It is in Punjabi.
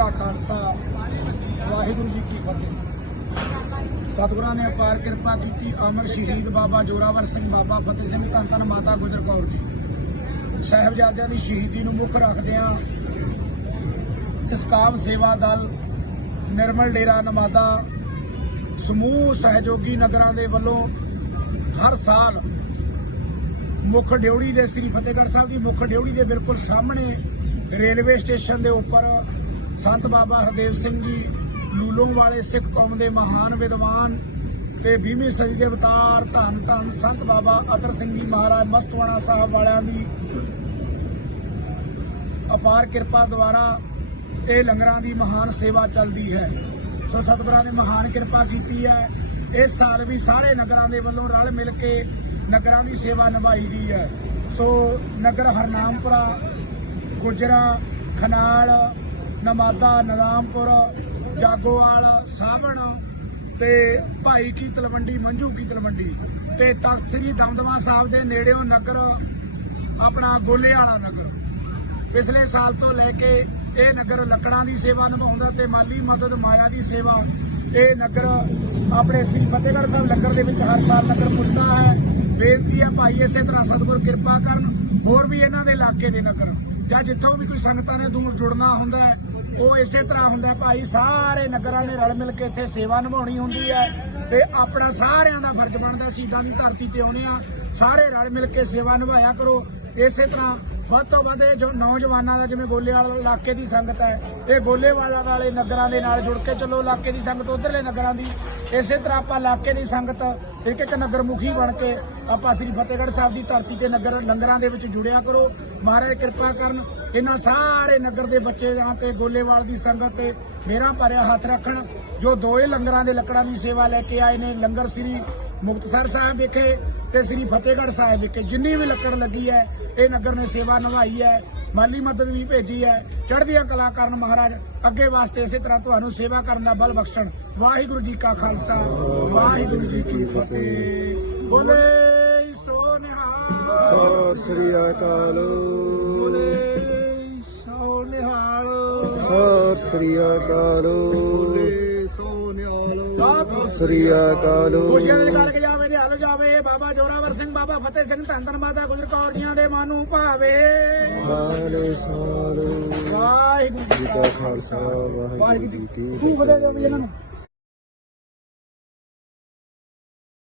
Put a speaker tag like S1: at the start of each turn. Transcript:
S1: ਕਾ ਖਾਲਸਾ, ਵਾਹਿਗੁਰੂ ਜੀ ਕੀ ਫਤਿਹ। ਸਤਿਗੁਰਾਂ ਨੇ ਅਪਾਰ ਕਿਰਪਾ ਕੀਤੀ, ਅਮਰ ਸ਼ਹੀਦ ਬਾਬਾ ਜੋਰਾਵਰ ਸਿੰਘ, ਬਾਬਾ ਫਤਿਹ ਸਿੰਘ ਧੰਨ ਧੰਨ ਮਾਤਾ ਗੁਜਰ ਕੌਰ ਜੀ। ਸਾਹਿਬਜ਼ਾਦਿਆਂ ਦੀ ਸ਼ਹੀਦੀ ਨੂੰ ਮੁੱਖ ਰੱਖਦਿਆਂ ਇਸਕਾਮ ਸੇਵਾ ਦਲ, ਨਿਰਮਲ ਡੇਰਾ ਨਮਾਦਾ, ਸਮੂਹ ਸਹਿਯੋਗੀ ਨਗਰਾਂ ਦੇ ਵੱਲੋਂ ਹਰ ਸਾਲ ਮੁੱਖ ਡਿਊੜੀ ਦੇ ਸ੍ਰੀ ਫਤਿਹਗੜ੍ਹ ਸਾਹਿਬ ਦੀ ਮੁੱਖ ਡਿਊੜੀ ਦੇ ਬਿਲਕੁਲ ਸਾਹਮਣੇ ਰੇਲਵੇ ਸਟੇਸ਼ਨ ਦੇ ਉੱਪਰ ਸੰਤ ਬਾਬਾ ਹਰਦੇਵ ਸਿੰਘ ਜੀ ਲੂਲੋਂ ਵਾਲੇ ਸਿੱਖ ਕੌਮ ਦੇ ਮਹਾਨ ਵਿਦਵਾਨ ਤੇ 20ਵੀਂ ਸਦੀ ਦੇ ਅਵਤਾਰ ਧੰਨ ਧੰਨ ਸੰਤ ਬਾਬਾ ਅਤਰ ਸਿੰਘ ਜੀ ਮਹਾਰਾਜ ਮਸਤਵਾਣਾ ਸਾਹਿਬ ਵਾਲਿਆਂ ਦੀ ਅਪਾਰ ਕਿਰਪਾ ਦੁਆਰਾ ਇਹ ਲੰਗਰਾਂ ਦੀ ਮਹਾਨ ਸੇਵਾ ਚੱਲਦੀ ਹੈ। ਸੋ ਸਤਿਗੁਰਾਂ ਨੇ ਮਹਾਨ ਕਿਰਪਾ ਕੀਤੀ ਹੈ। ਇਸ ਸਾਲ ਵੀ ਸਾਰੇ ਨਗਰਾਂ ਦੇ ਵੱਲੋਂ ਰਲ ਮਿਲ ਕੇ ਨਗਰਾਂ ਦੀ ਸੇਵਾ ਨਿਭਾਈ ਗਈ ਹੈ। ਸੋ ਨਗਰ ਹਰਨਾਮਪੁਰਾ, ਗੁਜਰਾ, ਖਨਾਲ ਨਮਾਦਾ ਨਦਾਮਪੁਰ ਜਾਗੋਵਾਲ, ਸਾਵਣ ਤੇ ਭਾਈ ਕੀ ਤਲਵੰਡੀ ਮੰਝੂ ਕੀ ਤਲਵੰਡੀ ਤੇ ਤਖਤ ਸ੍ਰੀ ਦਮਦਮਾ ਸਾਹਿਬ ਦੇ ਨੇੜਿਓਂ ਨਗਰ, ਆਪਣਾ ਗੋਲੇ ਵਾਲਾ ਨਗਰ। ਪਿਛਲੇ ਸਾਲ ਤੋਂ ਲੈ ਕੇ ਇਹ ਨਗਰ ਲੱਕੜਾਂ ਦੀ ਸੇਵਾ ਨਿਭਾਉਂਦਾ ਤੇ ਮਾਲੀ ਮਦਦ, ਮਾਇਆ ਦੀ ਸੇਵਾ। ਇਹ ਨਗਰ ਆਪਣੇ ਸ੍ਰੀ ਫਤਿਹਗੜ੍ਹ ਸਾਹਿਬ ਲੰਗਰ ਦੇ ਵਿੱਚ ਹਰ ਸਾਲ ਨਗਰ ਪੁੱਜਦਾ ਹੈ। ਬੇਨਤੀ ਹੈ ਭਾਈ, ਇਸੇ ਤਰ੍ਹਾਂ ਸਤਿਗੁਰ ਕਿਰਪਾ ਕਰਨ। ਹੋਰ ਵੀ ਇਹਨਾਂ ਦੇ ਇਲਾਕੇ ਦੇ ਨਗਰ। ਜਾਂ ਜਿੱਥੋਂ ਵੀ ਕੋਈ ਸੰਗਤਾਂ ਨੇ ਦੂਰ ਜੁੜਨਾ ਹੁੰਦਾ ਹੈ, ਉਹ ਇਸੇ ਤਰ੍ਹਾਂ ਹੁੰਦਾ ਭਾਈ ਸਾਰੇ ਨਗਰਾਂ ਨੇ ਰਲ ਮਿਲ ਕੇ ਇੱਥੇ ਸੇਵਾ ਨਿਭਾਉਣੀ ਹੁੰਦੀ ਹੈ ਤੇ ਆਪਣਾ ਸਾਰਿਆਂ ਦਾ ਫਰਜ਼ ਬਣਦਾ ਸ਼ਹੀਦਾਂ ਦੀ ਧਰਤੀ ਤੇ ਆਉਣੇ ਆ। ਸਾਰੇ ਰਲ ਮਿਲ ਕੇ ਸੇਵਾ ਨਿਭਾਇਆ ਕਰੋ। ਇਸੇ ਤਰ੍ਹਾਂ ਵੱਧ ਤੋਂ ਵੱਧ ਜੋ ਨੌਜਵਾਨਾਂ ਦਾ ਜਿਵੇਂ ਗੋਲੇ ਵਾਲਾ ਇਲਾਕੇ ਦੀ ਸੰਗਤ ਹੈ, ਇਹ ਗੋਲੇਵਾਲਾ ਵਾਲੇ ਨਗਰਾਂ ਦੇ ਨਾਲ ਜੁੜ ਕੇ ਚੱਲੋ, ਇਲਾਕੇ ਦੀ ਸੰਗਤ ਉਧਰਲੇ ਨਗਰਾਂ ਦੀ। ਇਸੇ ਤਰ੍ਹਾਂ ਆਪਾਂ ਇਲਾਕੇ ਦੀ ਸੰਗਤ ਇੱਕ ਇੱਕ ਨਗਰ ਮੁਖੀ ਬਣ ਕੇ ਆਪਾਂ ਸ੍ਰੀ ਫਤਿਹਗੜ੍ਹ ਸਾਹਿਬ ਦੀ ਧਰਤੀ ਤੇ ਨਗਰ ਲੰਗਰਾਂ ਦੇ ਵਿੱਚ ਜੁੜਿਆ ਕਰੋ। ਮਹਾਰਾਜ ਕਿਰਪਾ ਕਰਨ ਇਹਨਾਂ ਸਾਰੇ ਨਗਰ ਦੇ ਬੱਚੇ ਜਾਂ ਤੇ ਗੋਲੇਵਾਲ ਦੀ ਸੰਗਤ ਤੇ ਮੇਰਾ ਭਰਿਆ ਹੱਥ ਰੱਖਣ, ਜੋ ਦੋਏ ਲੰਗਰਾਂ ਦੇ ਲੱਕੜਾਂ ਦੀ ਸੇਵਾ ਲੈ ਕੇ ਆਏ ਨੇ, ਲੰਗਰ ਸ੍ਰੀ ਮੁਕਤਸਰ ਸਾਹਿਬ ਵਿਖੇ ਤੇ ਸ੍ਰੀ ਫਤਿਹਗੜ੍ਹ ਸਾਹਿਬ ਵਿਖੇ। ਜਿੰਨੀ ਵੀ ਲੱਕੜ ਲੱਗੀ ਹੈ, ਇਹ ਨਗਰ ਨੇ ਸੇਵਾ ਨਿਭਾਈ ਹੈ। ਮਾਲੀ ਮਦਦ ਵੀ ਭੇਜੀ ਹੈ। ਚੜ੍ਹਦੀਆਂ ਕਲਾ ਕਰਨ ਮਹਾਰਾਜ ਅੱਗੇ ਵਾਸਤੇ ਇਸੇ ਤਰ੍ਹਾਂ ਤੁਹਾਨੂੰ ਸੇਵਾ ਕਰਨ ਦਾ ਬਲ ਬਖਸ਼ਣ। ਵਾਹਿਗੁਰੂ ਜੀ ਕਾ ਖਾਲਸਾ ਵਾਹਿਗੁਰੂ ਜੀ ਕੀ ਫਤਿਹ। ਬੋਲੇ ਸੋ ਨਿਹਾਲ।
S2: ਸਤਿ ਸ੍ਰੀ ਅਕਾਲ।
S1: ਬੋਲੇ ਸੋ ਨਿਹਾਲ।
S2: ਸਤਿ ਸ੍ਰੀ ਅਕਾਲ। ਸ੍ਰੀ ਅਕਾਲ।
S1: ਖੁਸ਼ੀਆਂ ਦੇ ਕਰਕੇ ਜਾਵੇ ਨਿਹਾਲ ਜਾਵੇ। ਬਾਬਾ ਜੋਰਾਵਰ ਸਿੰਘ ਬਾਬਾ ਫਤਿਹ ਸਿੰਘ ਧੰਨ ਧੰਨ ਮਾਤਾ ਗੁਜਰ ਕੌਰ ਜੀਆਂ ਦੇ ਮਨ ਨੂੰ ਭਾਵੇ।
S2: ਮਾਲੇ ਸਾਲ।
S1: ਵਾਹਿਗੁਰੂ
S2: ਜੀ ਕਾ ਖਾਲਸਾ ਵਾਹਿਗੁਰੂ ਜੀ ਕੀ ਫਤਿਹ।